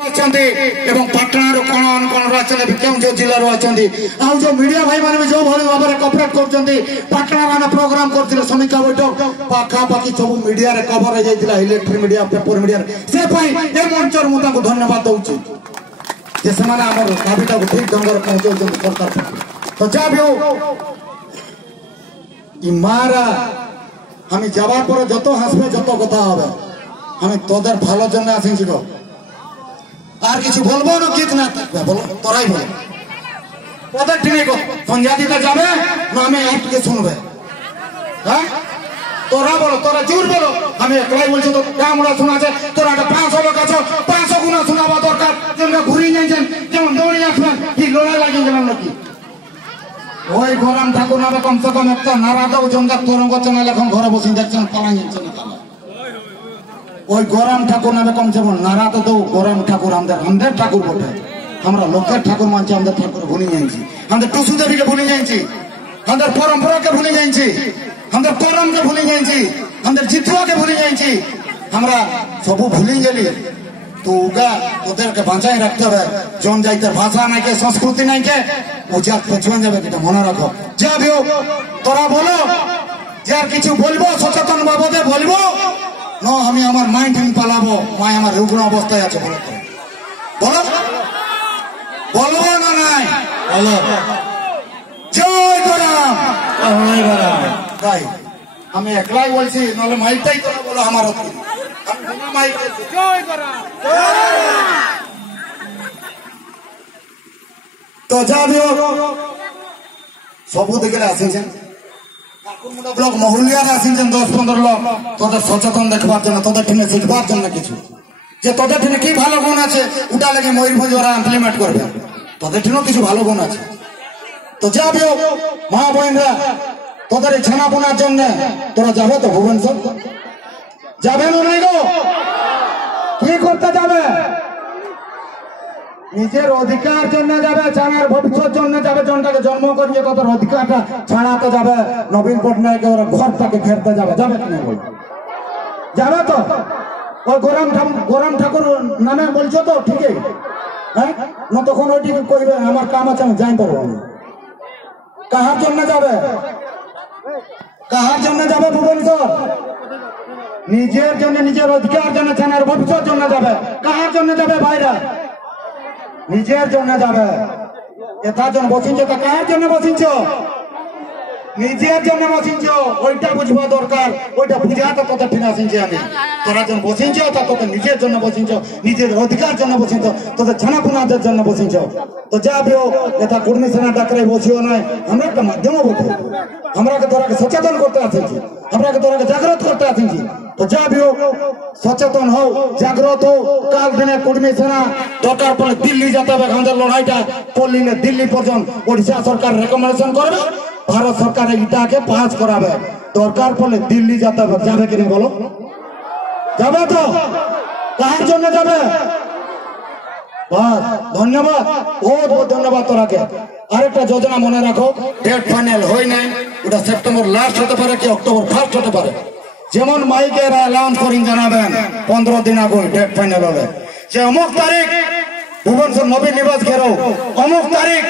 पाटणार कौन कौन केउझर जिलार अच्छा जो मीडिया भाई मैंने जो भाई भाव में कवरेज कर प्रोग्राम करते समीक्षा बैठक पाखापाखि सब मीडिया कवर हो इलेक्ट्रिक मीडिया पेपर मीडिया से मंच मुझे धन्यवाद दूसरी से दाबीटा को ठीक ढंग से पहुंचा सरकार तो जहाँ भी हो मारा हमें जबार पर जो हंसबे जो कथा हमें तोदर भालो जन्य आसी गो আর কিছু বলবো না কি না বলো তোরাই বল ওদের টিনে কো সন্ধ্যা দিতে যাবে না আমি আটকে শুনবে হ্যাঁ তোরা বলো তোরা জোর বলো আমি একলাই বলছি তো কামড়া শোনাছে তোরা 500 লোক আছে 500 গুণা শোনাবা দরকার যেন ঘুরি যাইছেন যেমন দৌড়ি আসবেন কি লড়াই লাগে গেলাম নাকি ওই গরম ঠাকুর নামে কমসে কম একটা নারা দাও জঙ্গা তরঙ্গ চ্যানেল এখন ঘরে বসে দেখছেন পালাই যাচ্ছেন गरम ठाकुर नामे कम से कम नारा तो दो गरम ठाकुर हमदे ठाकुर बोटे हमरा लोकेर ठाकुर मानছি हमदे ठाकुर भूली जाइছি हमदे टुसु देवी के भूली जाइছি हमदे परंपरा के भूली जाइছি हमदे करम के भूली जाइছি हमदे जितवा के भूली जाइছি हमरा सब भूली गेली तो उगा ओদের के বাঁচাই রাখতে হবে জন যাইতে ভাষা নাই के संस्कृति নাই के ওজা পেছন যাবে এটা মনে রাখো যা ভিও তোরা বলো যার কিছু বলবো সচেতন বাবদে বলবো न हमें हमार माइंड हम पालाबो माय हमार रुग्ण अवस्थाय আছে বলো বলো বলবো না নাই বলো জয় গরাম তাই আমি একলাই বলছি নলে মাইকটাই তোরা বলো আমার অতি আমি মাইক জয় গরাম তো যাবিও সবু দিকে আসেছেন ब्लॉक महुलिया आसिन 10-15 लोक तोদের सचेतन देखबार जন্য तोদের টিমে শিখবার জন্য কিছু যে তোদের টিমে কি ভালো গুণ আছে ওটা লাগে ময়ূরভঞ্জ ওরা ইমপ্লিমেন্ট করবে তোদের টিমেও কিছু ভালো গুণ আছে তো যাবিও মা বোনরা তোদের এই ছানাপোনার জন্য তোরা যাবে তো ভুবনেশ্বর যাবে না নাই গো কি করতে যাবে নিজের অধিকার জন্য যাবে ছানার ভবিষ্যৎ জন্য যাবে জনটাকে জন্ম করিয়ে তাদের অধিকারটা ছাড়াতে যাবে নবীন পটনায়ক ওরা ঘরটাকে ঘেরতে যাবে যাবে কি না বল যাবে তো ওই গরম ঠাকুর নামে বলছো তো ঠিকই হ্যাঁ না তখন ওইটি কইবে আমার কাম আছে আমি যাই পারবো না কাহার জন্য যাবে ভুবনেশ্বর নিজের জন্য নিজের অধিকার জন্য ছানার ভবিষ্যৎ জন্য যাবে কাহার জন্য যাবে ভাইরা নিজের জন্য যাবে এটার জন্য বসিছ তা কার জন্য বসিছ নিজের জন্য বসিছ ওইটা বুঝবা দরকার ওইটা বুঝাতে তোদের ঠিক আসিছে আমি তোরা যখন বসিছ তা তোদের নিজের জন্য বসিছ নিজের অধিকার জন্য বসিছ তোদের ছানাপুনাদের জন্য বসিছ তো যাবিও এটা কর্মী সেনা ডাকরাই বসিও নাই আমরা একটা মাধ্যম বটে আমরাকে তোরাকে সচেতন করতে আসিছি আমরাকে তোরাকে জাগ্রত করতে আসিছি তো যাবিও সচেতন হও জাগ্রত হও কাল দিনে কর্মী সেনা দরকার পড়লে দিল্লি যেতে হবে আমাদের লড়াইটা পল্লীনে দিল্লি পর্যন্ত ওড়িশা সরকার রেকমেন্ডেশন করবে ভারত সরকার এটাকে পাস করাবে দরকার পড়লে দিল্লি যেতে হবে যাবে কিনা বলো যাবে তো কার জন্য যাবে ধন্যবাদ বহুত বহুত ধন্যবাদ তোরাকে আরেকটা যোজনা মনে রাখো ডেট ফাইনাল হয় নাই ওটা সেপ্টেম্বর লাস্ট হতে পারে কি অক্টোবর ফার্স্ট হতে পারে যেমন মাইকের অ্যালাউন্স করেন জানাবেন 15 দিন আগে ডেট ফাইনাল হবে যে অমুক তারিখ ভুবনেশ্বর নবীন নিবাস ঘেরো অমুক তারিখ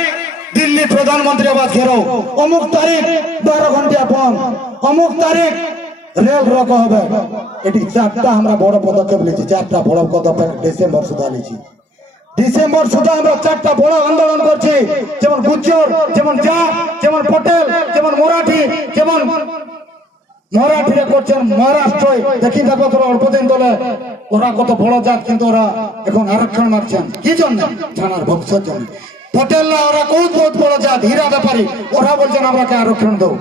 দিল্লি প্রধানমন্ত্রী আবাস ঘেরো অমুক তারিখ 12 ঘন্টা বন্ধ অমুক তারিখ রেল রোকা হবে এটি চারটা আমরা বড় পদক্ষেপ নিয়েছি চারটা বড় পদক্ষেপ ডিসেম্বর সুদ্ধা নিয়েছি ডিসেম্বর সুদ্ধা আমরা চারটা বড় আন্দোলন করছি যেমন গুজ্জর যেমন জাট যেমন পটেল যেমন মরাঠি যেমন মরাঠিরা করছেন মহারাষ্ট্রয় দেখি দেখো তোরা অল্প দিন তোলে ওরা কত বড় জাত কিন্তু ওরা এখন আরক্ষণ মারছেন কি জন্য ছানার ভবিষ্যৎ জন্য পটেলরা ওরা বহুত বড় জাত হীরা ব্যাপারী ওরা বলছেন আমরাকে আরক্ষণ দেবো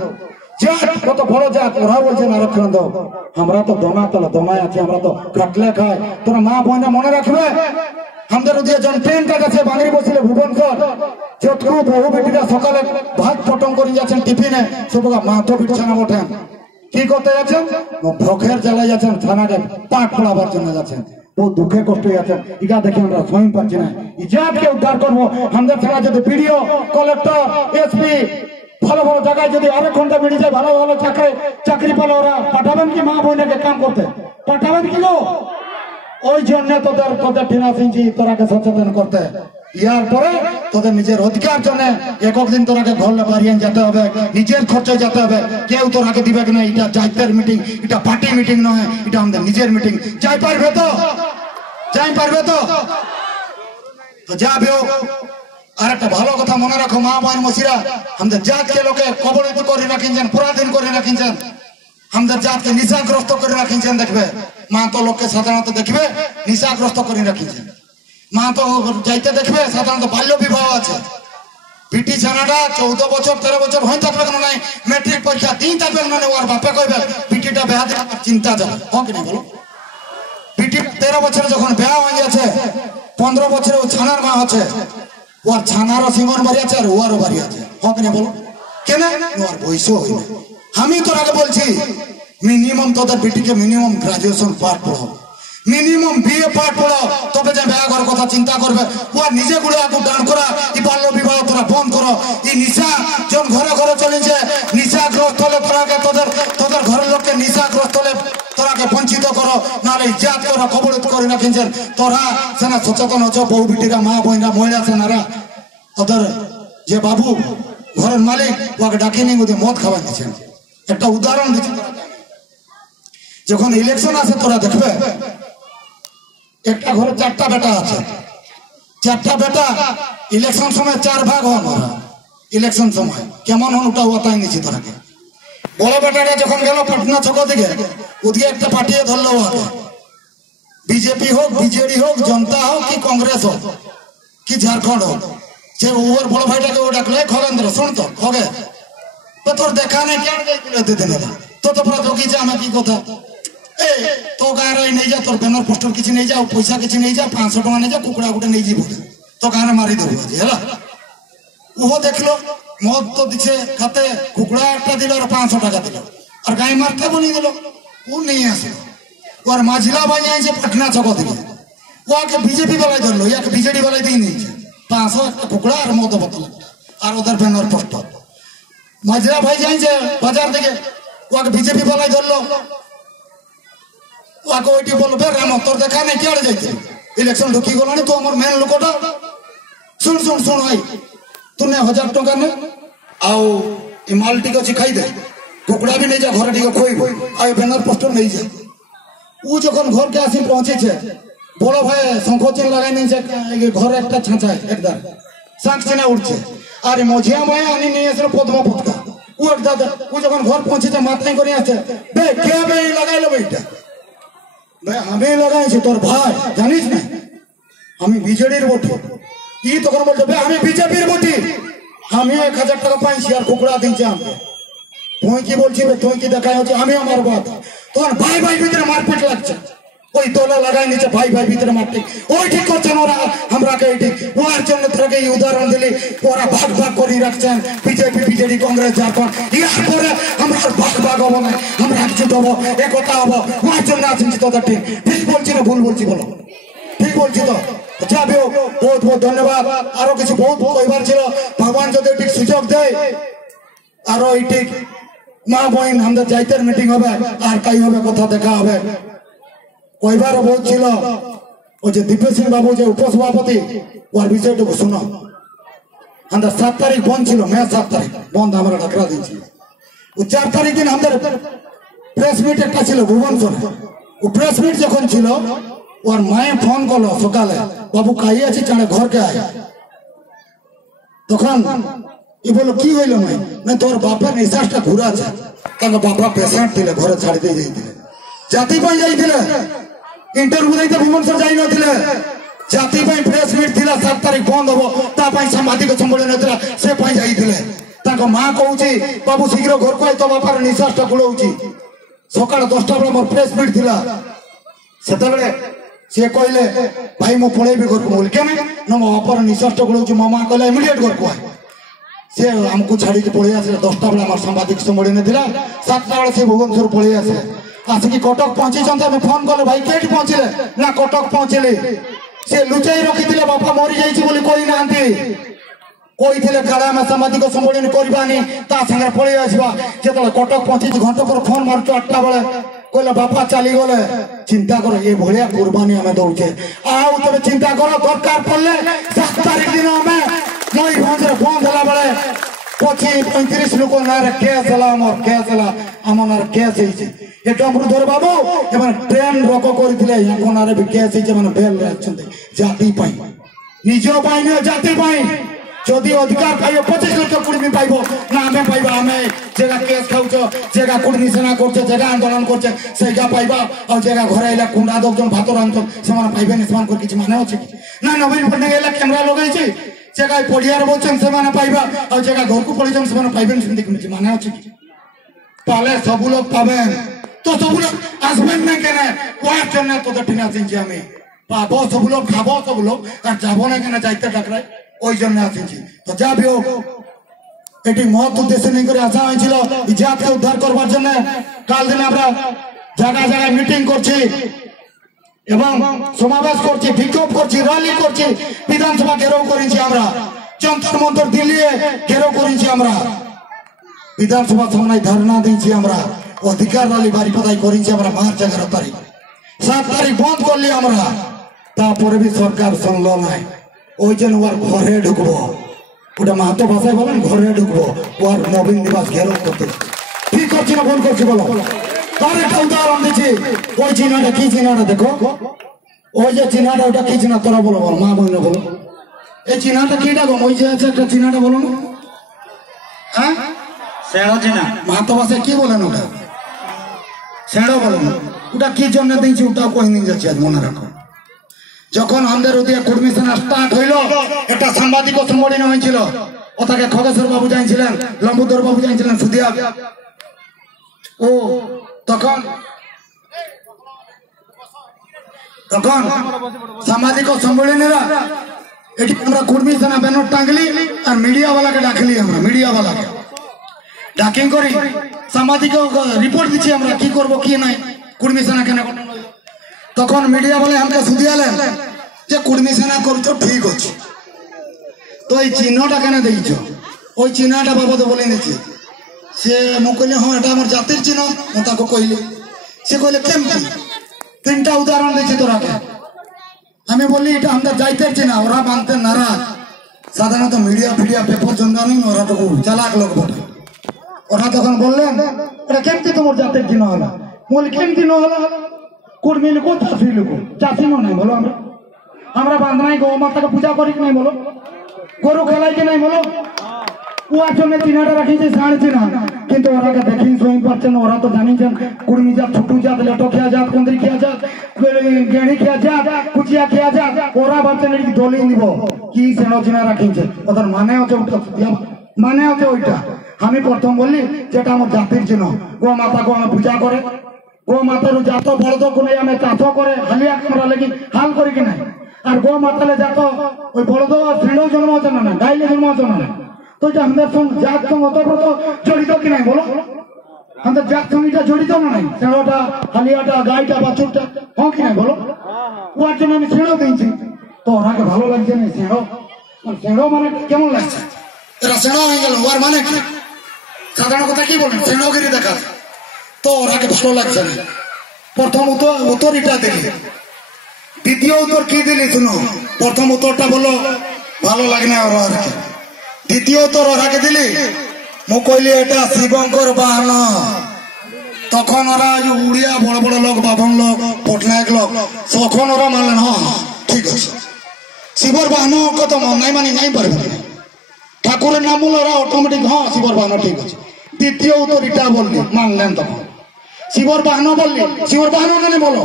জাত কত বড় জাত ওরা বলছেন আরক্ষণ দেবো আমরা তো দমায় আছি আমরা তো কাটলে খাই তোরা মা বোনা মনে রাখবে আমাদের ওদিকে যখন ট্রেনটা গেছে বাঙালি বসলে ভুবনেশ্বর যতটুকু বহু বেটিরা সকালে ভাত পটং করে যাচ্ছেন টিফিনে সব মাথা পিটছে না ওঠেন কি করতে যাচ্ছেন ভোখের জ্বালায় যাচ্ছেন থানাকে পাট ফোড়াবার জন্য যাচ্ছেন বহু দুঃখে কষ্ট যাচ্ছেন ইটা দেখে আমরা স্বয়ং পাচ্ছি না ইজাতকে উদ্ধার করবো আমাদের থানা যদি বিডিও কলেক্টর এসপি ভালো ভালো জায়গায় যদি আরেক ঘন্টা বেরিয়ে যায় ভালো ভালো চাকরি পেলে ওরা পাঠাবেন কি মা বোনকে কাম করতে পাঠাবেন কি গো ওই জন্য তোদের তোদের টিনা সিংজি তোরাকে সচেতন করতে ইয়ার পরে তোদের নিজের অধিকার জন্য একক দিন তোরাকে ঘর বাড়িয়ে যেতে হবে, নিজের খরচে যেতে হবে। কেউ তোরাকে দিবে না। এটা জাতীয় মিটিং, এটা পার্টি মিটিং নয়, এটা আমাদের নিজের মিটিং। যাই পারবে তো, যাই পারবে তো যাবে। আর একটা ভালো কথা মনে রাখো, মা বোন মসিরা, আমাদের জাতকে লোকে কবলিত করে রাখিছেন, পরাধীন করে রাখিছেন, আমাদের জাতকে নিশাগ্রস্ত করে রাখিছেন। দেখবে মা তো লোককে সাধারণত দেখবে নিশাগ্রস্ত করে রাখিছেন। মা তো যাইতে দেখবে সাধারণত বাল্য বিবাহ আছে। পিটি ছানাটা 14 বছর 13 বছর হয়ে থাকবে কেন নাই, ম্যাট্রিক পরীক্ষা দিন থাকবে না, ওর বাপে কইবে পিটিটা বেহা দিয়ে চিন্তা যাবে হোক না বলো। পিটি 13 বছরে যখন বেহা হয়ে গেছে, 15 বছরে ও ছানার মা আছে, ওর ছানারও সিমন বাড়ি আছে আর ওরও বাড়ি আছে হোক না বলো। কেন ওর বয়সও হইল। আমি তোর আগে বলছি মিনিমাম তোদের পিটিকে মিনিমাম গ্রাজুয়েশন পাঠ পড়াও, মিনিমাম বিএ পাঠ পড়াও, তবে যে বিয়ে করার কথা চিন্তা করবে। ও নিজে গুলো একটু দান করা, এই বাল্য বিবাহ তোরা বন্ধ করো। এই নিশা যখন ঘরে ঘরে চলেছে, নিশাগ্রস্ত হলে তোরাকে তোদের তোদের ঘরের লোককে নিশাগ্রস্ত হলে তোরাকে বঞ্চিত করো, নাহলে জাত তোরা কবলিত করে রাখিছেন। তোরা সেনা সচেতন হচ্ছে, বউ বিটিরা, মা বোনরা, মহিলা সেনারা, তোদের যে বাবু ঘরের মালিক ওকে ডাকে নিয়ে ওদের মদ খাওয়া দিচ্ছেন। একটা উদাহরণ দিচ্ছি, যখন ইলেকশন আসে তোরা দেখবে একটা ঘরে 4টা বেটা আছে, 4টা বেটা ইলেকশন সময় 4 ভাগ হন। ওরা ইলেকশন সময় কেমন হন ওটা ওটাই নিচ্ছি তোরাকে। বড় বেটাটা যখন গেল পাটনা ছক দিকে, ওদিকে একটা পাঠিয়ে ধরলো ওকে, বিজেপি হোক, বিজেডি হোক, জনতা হোক কি কংগ্রেস হোক কি ঝাড়খণ্ড হোক, সে ওর বড় ভাইটাকে ও ডাকলো, খগেন্দ্র শোন তো খগে, তোর দেখা নেই কেন দিতে নেই তো তো পুরো ঢুকিছে। আমি কি কথা তো গাঁরে নেই যা, তোর ব্যানার পোস্টার কিছু নেই যা, পয়সা কিছু নেই যা, 500 টাকা নেই যা, কুকুড়া গুটে নেই যাবো তো গাঁরে মারি দেবো আজ হেলা। ওহো দেখলো মদ তো দিচ্ছে খাতে, কুকুড়া একটা দিল আর 500 টাকা দিল, আর গায়ে মারতে বলি দিল। ও নিয়ে আসলো, ওর মাঝিলা ভাই আইছে পাটনা ছক থেকে, ওকে বিজেপি বেলায় ধরলো, ইয়াকে বিজেডি বেলায় দিয়ে নিয়েছে। 500 একটা কুকুড়া আর মদ বোতল আর ওদের ব্যানার পোস্টার। মাঝিরা ভাই যাইছে বাজার থেকে, ওকে বিজেপি বেলায় ধরলো, ওকে ওইটি বলবে রাম তোর দেখা নেই কি আড়ে যাইতে, ইলেকশন ঢুকি গলানি তো আমার মেন লোকটা। শুন শুন শুন ভাই, তু নে 1000 টাকা নে, আও এই মালটিকে আছে খাই দে, কুকুড়া भी नहीं जा, ঘরে টিকে খইব, আর ব্যানার পোস্টার নেই যা। ও যখন ঘরকে আসি পৌঁছেছে, বড় ভাই শঙ্খচিন লাগাই নিয়েছে ঘরে একটা ছাঁচায় একদম শাঁখ চিনা উঠছে, আর মঝিয়া ভাই আনি নিয়ে এসে পদ্ম পটকা। ও দাদা ও যখন ঘর পৌঁছেছে মাথায় করে আসছে, বে কে বে লাগাইলো এইটা, ভাই আমি লাগাইছি তোর ভাই জানিস না আমি বিজেডির বটি। ই তখন বলছে ভাই আমি বিজেপির বটি, আমি 1000 টাকা পাইছি আর কুকুড়া দিয়েছি আমাকে। তুই কি বলছিস, তুই কি দেখাই হচ্ছে আমি আমার বাদ, তোর ভাই ভাই ভিতরে মারপিট লাগছে। ওই দোলা লাগাই নিচ্ছে ভাই ভাই ভিতরে মারপিট, ওই ঠিক করছেন ওরা, আমরা কে ঠিক ওর জন্য তোকে এই উদাহরণ দিলি। ওরা ভাগ ভাগ করে রাখছেন, বিজেপি বিজেডি কংগ্রেস ঝাড়খণ্ড, ইয়ার পরে আমরা ভাগ ভাগ হবো না, আমরা একজুট হবো, একতা হবো, ওর জন্য আছেন তোদের ঠিক। ঠিক বলছি না ভুল বলছি বলো? ঠিক বলছি তো? যাবে বহুত বহুত ধন্যবাদ। আরো কিছু বহুত কইবার ছিল, ভগবান যদি ঠিক সুযোগ দেয় আরো এই ঠিক মা বোন আমাদের যাইতের মিটিং হবে, আর কাই হবে কথা দেখা হবে। কইবারও বহুত ছিল, ওই যে দীপেশ সিং বাবু যে উপসভাপতি, ওর বিষয়টুকু শুনো। আমাদের 7 তারিখ বন্ধ ছিল, মে 7 তারিখ বন্ধ আমরা ডাকরা দিয়েছি। ও 4 তারিখ দিন আমাদের প্রেস মিট একটা ছিল ভুবনেশ্বরে। ও প্রেস মিট যখন ছিল, ওর মায়ে ফোন করলো সকালে, বাবু কাই আছি চাঁড়ে ঘরকে আয়। তখন ই বললো কি হইল মাই, না তোর বাপের নিঃশ্বাসটা ঘুরে আছে, কারণ বাপা পেশেন্ট দিলে ঘরে ছাড়ি দিয়ে যাইଥିଲେ, জাতি পাই যাইଥିଲେ, ইন্টারভিউ দিতে ভুবনেশ্বর যাই নଥିଲେ, জাতি পাই প্রেস মিট ଥିଲା 7 তারিখ বন্ধ হব, তা পাই সাংবাদিক সম্মেলন হইଥିଲା, সে পাই যাইଥିଲେ। তাଙ୍କ মা কହୁଛି বাবু শীঘ্র ঘরକୁ আই, তো বাপার নিঃশ্বাসটা ঘୁରଉଛି। সকাଳ 10টা ବେଳେ ମୋର ପ୍ରେସ୍ ମିଟ୍ ଥିଲା, ସେତେବେଳେ ସିଏ କହିଲେ ଭାଇ ମୁଁ ପଳେଇବି ଘରକୁ। ମୁଁ କହିଲି କେମିତି ନା ମୋ ବାପାର ନିଶ୍ୱାସଟା ଘୁରଉଛି। ମୋ ମା କହିଲା ଇମିଡିଏଟ୍ ଘରକୁ ଆଏ। ସେ ଆମକୁ ଛାଡ଼ିକି ପଳେଇ ଆସିଲେ। 10ଟା ବେଳେ ଆମର ସାମ୍ବାଦିକ ସମ୍ମିଳନୀ ଥିଲା, 7ଟା ବେଳେ ସେ ଭୁବନେଶ୍ୱର ପଳେଇ ଆସିଲେ। ଆସିକି କଟକ ପହଞ୍ଚିଛନ୍ତି। ଆମେ ଫୋନ କଲେ ଭାଇ କେଉଁଠି ପହଞ୍ଚିଲେ, ନା କଟକ ପହଞ୍ଚିଲେ। ସେ ଲୁଚାଇ ରଖିଥିଲେ ବାପା ମରିଯାଇଛି ବୋଲି କହିନାହାନ୍ତି, କହିଥିଲେ କାଳେ ଆମେ ସାମ୍ବାଦିକ ସମ୍ମିଳନୀ କରିବାନି, ତା ସାଙ୍ଗରେ ପଳେଇ ଆସିବା। ଯେତେବେଳେ କଟକ ପହଞ୍ଚିଛି ଘଣ୍ଟା ପରେ ଫୋନ ମାରୁଛୁ 8ଟା ବେଳେ, କହିଲେ ବାପା ଚାଲିଗଲେ। চিন্তা করো এই ভলিয়া কুরবানি আমি দৌছে আউ তবে চিন্তা করো দরকার পড়লে 7 তারিখ দিন আমি ময়ূরভঞ্জের বন্ধ হলা বেড়ে 25-35 লোক নারে কেস হলা আমার কেস হলা আমার নারে কেস হয়েছে এটা অমৃতধর বাবু এবার ট্রেন রক করেছিলে এখন আরে কেস হয়েছে মানে বেল রাখছেন জাতি পাই নিজ পাই না জাতি পাই যদি অধিকার পাইব 25 লক্ষ কুর্মী পাইব না আমি পাইবা আমি যেটা কেস খাউছ যেটা কুর্মী সেনা করছে যেটা আন্দোলন করছে সেইটা পাইবা আর যেটা ঘরে এলা কুন্ডা দকজন ভাত রান্ধ সেমান পাইবেনি সেমান কিছু মানে আছে কি না নবীন পট্টনায়ক এলা ক্যামেরা লগাইছে যেটা পড়িয়ার বলছেন সেমানে পাইবা আর যেটা ঘরকু পড়িছেন সেমানে পাইবেন সেମିତି কিছু মানে আছে কি তাহলে সবু লোক পাবেন তো সবু লোক আসবেন না কেন কোয়ার জন্য তোদের ঠিনা চিনছি আমি পাবো সবু লোক খাবো সবু লোক আর যাবো না কেন যাইতে ডাকরাই ওই জন্য আসেছি তো যাবি হোক এটি মহৎ উদ্দেশ্য নিয়ে করে আসা হয়েছিল জাতকে উদ্ধার করবার জন্য কাল দিনে আমরা জায়গায় জায়গায় মিটিং করছি এবং সমাবেশ করছি বিক্ষোভ করছি র্যালি করছি বিধানসভা ঘেরাও করেছি আমরা যন্তর মন্তর দিল্লি ঘেরাও করেছি আমরা বিধানসভা সামনে ধর্ণা দিয়েছি আমরা অধিকার র্যালি বারিপদায় করেছি আমরা মার্চ 11 তারিখ 7 তারিখ বন্ধ করলি আমরা তারপরে বি সরকার শুনল নাই ওই জন্য ওর ঘরে ঢুকবো ওটা মাহাতো ভাষায় বলেন ঘরে ঢুকবো ওর নবীন নিবাস ঘেরাও করতে ঠিক করছি না ভুল করছি বলো তার একটা উদাহরণ দিচ্ছি ওই চিহ্নটা কি চিহ্নটা দেখো ওই যে চিহ্নটা ওটা কি চিহ্ন তোরা বলো বলো মা বোন বলো এই চিহ্নটা কি ডাকো ওই যে আছে একটা চিহ্নটা বলো না হ্যাঁ সেড়ো চিহ্ন মাহাতো ভাষায় কি বলেন ওটা সেড়ো বলেন ওটা কি জন্য দিয়েছি ওটাও কই নিয়ে যাচ্ছি আজ মনে রাখো যখন আমাদের ওদিকে কুর্মী সেনা স্টার্ট হইল একটা সাংবাদিক সম্মেলন হয়েছিল ওটাকে খগেশ্বর বাবু জানিয়েছিলেন লম্বুধর বাবু জানিয়েছিলেন সুদিয়া ও তখন সাংবাদিক সম্মেলনেরা এটি আমরা কুর্মী সেনা ব্যানার টাঙ্গলি আর মিডিয়া বালাকে ডাকলি আমরা মিডিয়া বালাকে ডাকিং করি সাংবাদিক রিপোর্ট দিচ্ছি আমরা কি করবো কি নাই কুর্মী সেনা কেন তখন মিডিয়া বলে আমাকে শুধিয়ালেন যে কুর্মী সেনা করছো ঠিক আছে তো এই চিহ্নটা কেন দিয়েছ ওই চিহ্নটা বাবদে বলে নিয়েছি সে মু কইলে হ্যাঁ এটা আমার জাতির চিহ্ন মু তাকে কইলি সে কইলে কেমতি 3টা উদাহরণ দিয়েছি তোরাকে আমি বললি এটা আমাদের জাতির চিহ্ন ওরা মানতে নারাজ সাধারণত মিডিয়া ফিডিয়া পেপার জন্য ওরা তো চালাক লোক বটে ওরা তখন বললেন এটা কেমতি তোমার জাতির চিহ্ন হলো বলি কেমতি ন হলো কুর্মী লোক চাষি লোক চাষি নাই বলো আমরা বান্ধনাই গো মাতাকে পূজা করি নাই বলো গরু খেলাই কি নাই বলো ওর জন্য চিহ্নটা রাখিছে সাড়ে চিহ্ন কিন্তু ওরাকে দেখি শুই পাচ্ছেন ওরা তো জানিছেন কুর্মী জাত ছুটু জাত লেটো খেয়া জাত কুন্দ্রি খেয়া জাত গেঁড়ি খেয়া জাত কুচিয়া খেয়া জাত ওরা ভাবছেন এটি দলি দিব কি সেনো চিহ্ন রাখিছে ওদের মানে হচ্ছে মানে হচ্ছে ওইটা আমি প্রথম বললি যেটা আমার জাতির চিহ্ন গো মাতাকে আমি পূজা করে গো মাতার জাত বলদ কোনে আমি চাষ করে হালিয়া আমরা লাগি হাল করি কি নাই আর গো মাতালে জাত ওই বলদ ছেড়েও জন্ম হচ্ছে না গাইলে জন্ম হচ্ছে না তো এটা আমাদের সঙ্গে জাত সঙ্গে অতপ্রত জড়িত কি নাই বলো আমাদের জাত সঙ্গে এটা জড়িত না নাই ছেড়োটা হালিয়াটা গাইটা বাছুরটা হ্যাঁ কি নাই বলো ওর জন্য আমি ছেড়েও দিয়েছি তো ওনাকে ভালো লাগছে না ছেড়ো ছেড়ো মানে কেমন লাগছে এরা ছেড়ো হয়ে গেল ওর মানে কি সাধারণ কথা কি বলেন ছেড়োগিরি দেখা তো ওনাকে ভালো লাগছে না প্রথম উত্তর এটা দিলি দ্বিতীয় উত্তর কি দিলি শুনো প্রথম উত্তরটা বলো ভালো লাগে না ওরা আর কি দ্বিতীয় উত্তর ওরাকে দিলি মু কইলি এটা শিবঙ্কর বাহন তখন ওরা উড়িয়া বড় বড় লোক বাবন লোক পটনায়ক লোক তখন ওরা মানলেন হ্যাঁ ঠিক আছে শিবর বাহন কত নাই মানে নাই পারবে ঠাকুরের নাম বললো ওরা অটোমেটিক হ্যাঁ শিবর বাহন ঠিক আছে দ্বিতীয় উত্তর এটা বললি মানলেন তখন শিবর বাহন বললি শিবর বাহন কেন বলো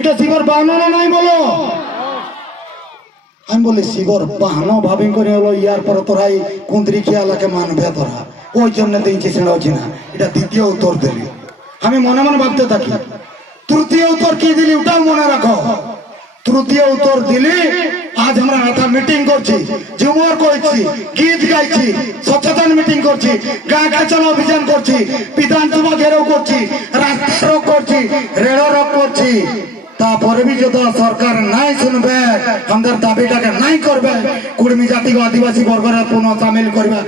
এটা শিবর বাহন নাই বলো আমি বলি শিবর বাহন ভাবি করে হলো ইয়ার পরে তোরাই কুন্দ্রি খেয়ালাকে মানবে তোরা ওই জন্য দিয়েছি ছেড়াচ্ছি না এটা দ্বিতীয় উত্তর দিলি আমি মনে মনে ভাবতে থাকি তৃতীয় উত্তর কি দিলি ওটাও মনে রাখো তৃতীয় উত্তর দিলি আজ আমরা রাতা মিটিং করছি ঝুমর করছি গীত গাইছি সচেতন মিটিং করছি গাঁ গাছানো অভিযান করছি বিধানসভা ঘেরাও করছি রাস্তা রোক করছি রেল রোক করছি তারপরে भी जो सरकार नहीं सुनबे हमদের দাবিটাকে नहीं करबे कुर्मी जाति को आदिवासी वर्ग पुनः शामिल करबे